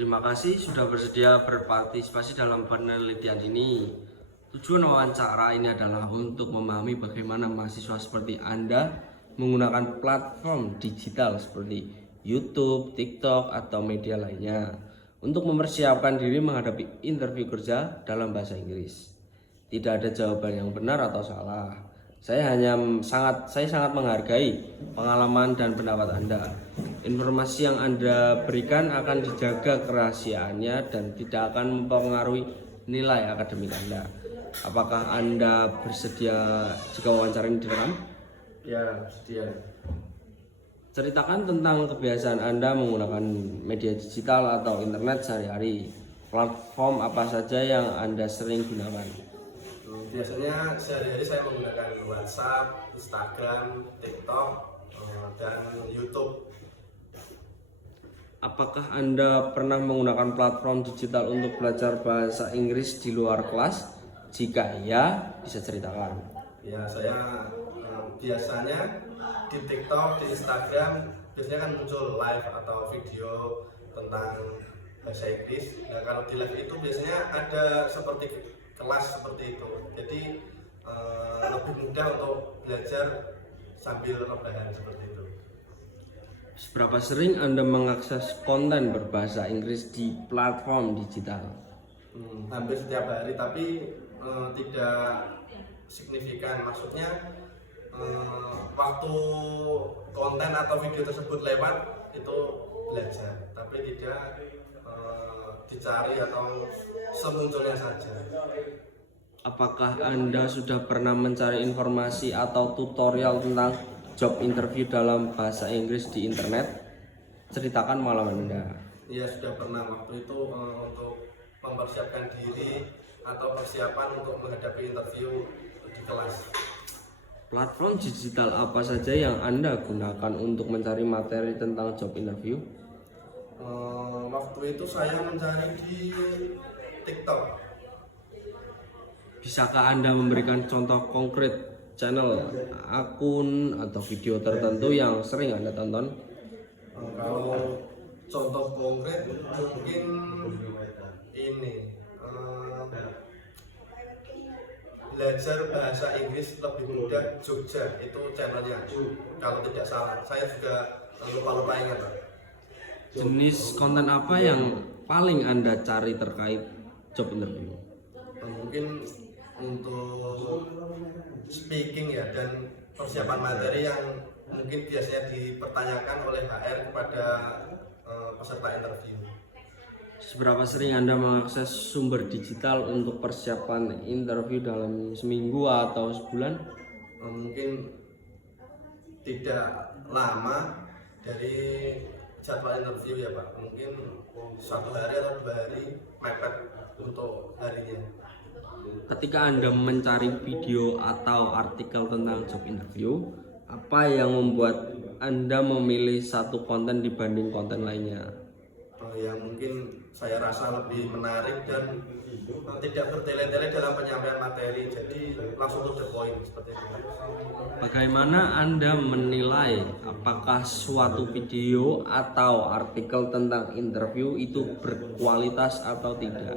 Terima kasih sudah bersedia berpartisipasi dalam penelitian ini. Tujuan wawancara ini adalah untuk memahami bagaimana mahasiswa seperti Anda menggunakan platform digital seperti YouTube, TikTok, atau media lainnya untuk mempersiapkan diri menghadapi interview kerja dalam bahasa Inggris. Tidak ada jawaban yang benar atau salah. Saya sangat menghargai pengalaman dan pendapat Anda. Informasi yang Anda berikan akan dijaga kerahasiaannya dan tidak akan mempengaruhi nilai akademik Anda. Apakah Anda bersedia jika wawancara ini direkam? Ya, sedia. Ceritakan tentang kebiasaan Anda menggunakan media digital atau internet sehari-hari. Platform apa saja yang Anda sering gunakan? Biasanya sehari-hari saya menggunakan WhatsApp, Instagram, TikTok, dan YouTube. Apakah Anda pernah menggunakan platform digital untuk belajar bahasa Inggris di luar kelas? Jika iya, bisa ceritakan. Ya, saya biasanya di TikTok, di Instagram, biasanya kan muncul live atau video tentang bahasa Inggris. Nah, kalau di live itu biasanya ada seperti kelas seperti itu. Jadi lebih mudah untuk belajar sambil rebahan seperti itu. Seberapa sering Anda mengakses konten berbahasa Inggris di platform digital? Hampir setiap hari, tapi tidak signifikan. Maksudnya waktu konten atau video tersebut lewat itu belajar, tapi tidak dicari atau semunculnya saja. Apakah Anda sudah pernah mencari informasi atau tutorial tentang job interview dalam bahasa Inggris di internet? Ceritakan pengalaman Anda. Iya, sudah pernah. Waktu itu untuk mempersiapkan diri atau persiapan untuk menghadapi interview di kelas. Platform digital apa saja yang Anda gunakan untuk mencari materi tentang job interview? Waktu itu saya mencari di TikTok. Bisakah Anda memberikan contoh konkret channel, akun, atau video tertentu yang sering Anda tonton? Kalau contoh konkret mungkin ini belajar bahasa Inggris lebih mudah Jogja, itu channelnya kalau tidak salah. Saya juga lupa ingat. Jenis konten apa yang paling Anda cari terkait job interview? Mungkin untuk speaking ya, dan persiapan materi yang mungkin biasanya dipertanyakan oleh HR kepada peserta interview. Seberapa sering Anda mengakses sumber digital untuk persiapan interview dalam seminggu atau sebulan? Mungkin tidak lama dari jadwal interview ya Pak, mungkin 1 hari atau 2 hari mepet untuk harinya. Ketika Anda mencari video atau artikel tentang job interview, apa yang membuat Anda memilih satu konten dibanding konten lainnya? Yang mungkin saya rasa lebih menarik dan tidak bertele-tele dalam penyampaian materi, jadi langsung to the point seperti itu. Bagaimana Anda menilai apakah suatu video atau artikel tentang interview itu berkualitas atau tidak?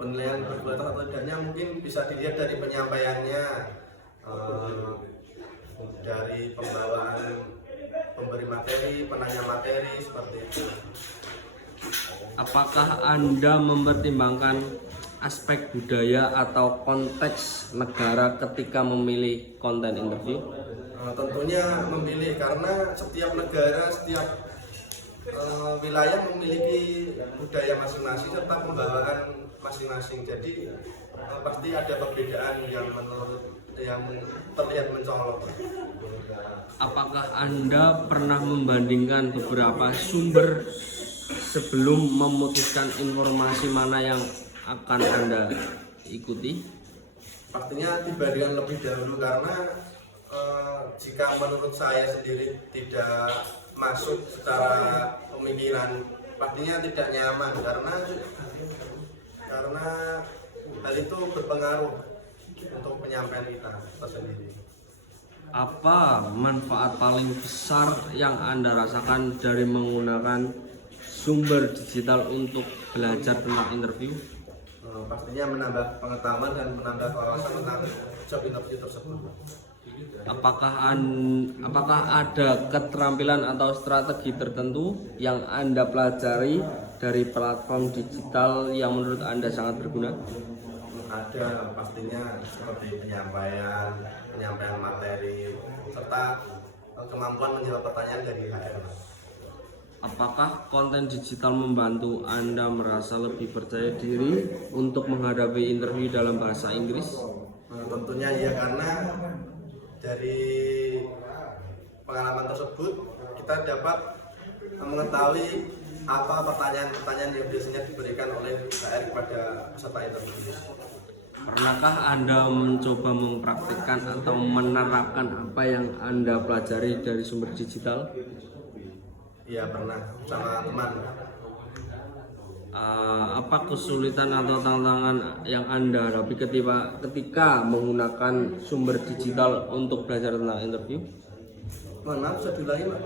Penilaian berkualitas atau tidaknya mungkin bisa dilihat dari penyampaiannya, dari pembawaan pemberi materi, penanya materi, seperti itu. Apakah Anda mempertimbangkan aspek budaya atau konteks negara ketika memilih konten interview? Tentunya memilih, karena setiap negara, setiap wilayah memiliki budaya masing-masing serta pembawaan masing-masing. Jadi pasti ada perbedaan yang terlihat mencolok. Apakah Anda pernah membandingkan beberapa sumber sebelum memutuskan informasi mana yang akan Anda ikuti? Pastinya dibandingkan lebih dahulu, karena jika menurut saya sendiri tidak masuk secara pemikiran, pastinya tidak nyaman, karena hal itu berpengaruh untuk penyampaian kita tersendiri. Apa manfaat paling besar yang Anda rasakan dari menggunakan sumber digital untuk belajar tentang interview? Pastinya menambah pengetahuan dan menambah wawasan tentang job interview tersebut. Apakah ada keterampilan atau strategi tertentu yang Anda pelajari dari platform digital yang menurut Anda sangat berguna? Ada pastinya seperti penyampaian materi, serta kemampuan menjawab pertanyaan dari HR. Apakah konten digital membantu Anda merasa lebih percaya diri untuk menghadapi interview dalam bahasa Inggris? Tentunya ya, karena dari pengalaman tersebut kita dapat mengetahui apa pertanyaan-pertanyaan yang biasanya diberikan oleh HR kepada peserta interview. Pernahkah Anda mencoba mempraktikkan atau menerapkan apa yang Anda pelajari dari sumber digital? Iya, pernah sama teman. Apa kesulitan atau tantangan yang Anda hadapi ketika menggunakan sumber digital untuk belajar tentang interview? Mohon maaf, bisa diulangi, Pak?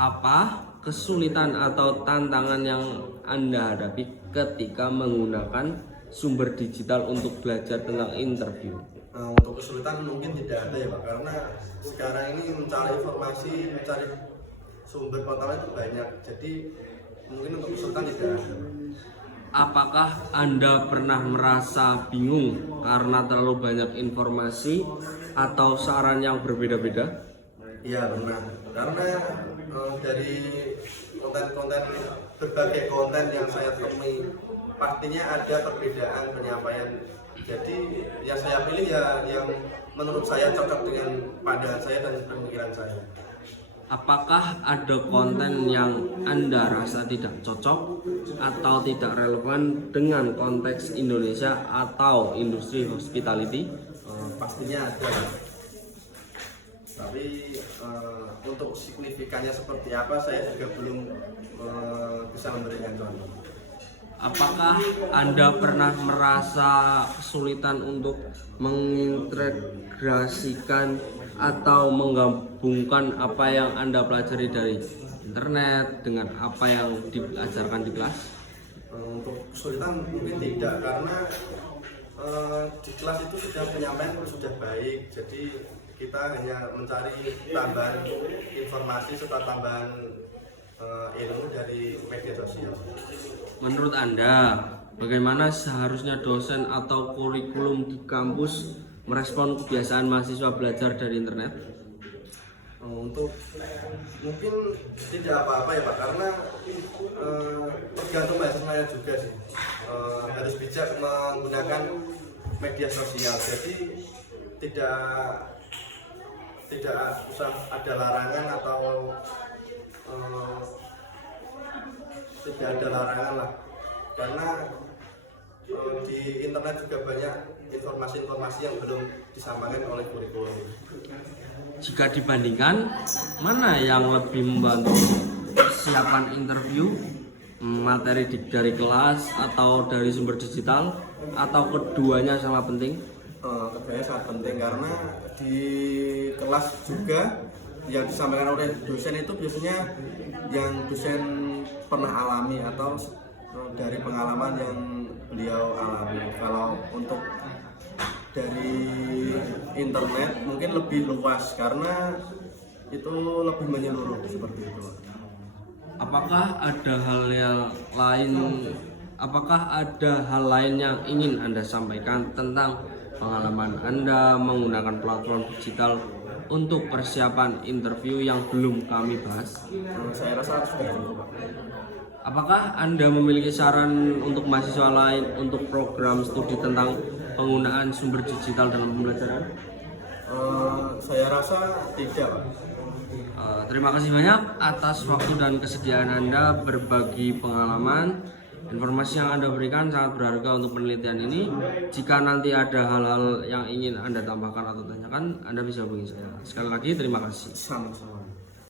Apa kesulitan atau tantangan yang Anda hadapi ketika menggunakan sumber digital untuk belajar tentang interview? Untuk kesulitan mungkin tidak ada ya, Pak, karena sekarang ini mencari informasi, mencari sumber pengetahuan itu banyak, jadi mungkin untuk kesulitan tidak ada. Apakah Anda pernah merasa bingung karena terlalu banyak informasi atau saran yang berbeda-beda? Iya, benar, karena dari berbagai konten yang saya temui, pastinya ada perbedaan penyampaian. Jadi yang saya pilih ya yang menurut saya cocok dengan pandangan saya dan pemikiran saya. Apakah ada konten yang Anda rasa tidak cocok atau tidak relevan dengan konteks Indonesia atau industri hospitality? Pastinya ada. Tapi untuk signifikannya seperti apa saya juga belum bisa memberikan contoh. Apakah Anda pernah merasa kesulitan untuk mengintegrasikan atau menggabungkan apa yang Anda pelajari dari internet dengan apa yang diajarkan di kelas? Untuk kesulitan mungkin tidak, karena di kelas itu sudah penyampaian sudah baik, jadi kita hanya mencari tambahan informasi serta tambahan ilmu dari media sosial. Menurut Anda, bagaimana seharusnya dosen atau kurikulum di kampus merespon kebiasaan mahasiswa belajar dari internet? Untuk mungkin tidak apa-apa ya Pak, karena tergantung mahasiswanya juga sih. Harus bijak menggunakan media sosial, jadi tidak usah ada larangan atau tidak ada larangan lah, karena di internet juga banyak informasi-informasi yang belum disampaikan oleh kurikulum. Jika dibandingkan, mana yang lebih membantu persiapan interview, materi dari kelas atau dari sumber digital, atau keduanya sama penting? Keduanya sangat penting, karena di kelas juga yang disampaikan oleh dosen itu biasanya yang dosen pernah alami atau dari pengalaman yang beliau alami. Kalau untuk dari internet mungkin lebih luas karena itu lebih menyeluruh seperti itu. Apakah ada hal lain yang ingin Anda sampaikan tentang pengalaman Anda menggunakan platform digital untuk persiapan interview yang belum kami bahas? Saya rasa sudah cukup. Apakah Anda memiliki saran untuk mahasiswa lain untuk program studi tentang penggunaan sumber digital dalam pembelajaran? Saya rasa tidak. Terima kasih banyak atas waktu dan kesediaan Anda berbagi pengalaman. Informasi yang Anda berikan sangat berharga untuk penelitian ini. Jika nanti ada hal-hal yang ingin Anda tambahkan atau tanyakan, Anda bisa hubungi saya. Sekali lagi terima kasih. Sama-sama.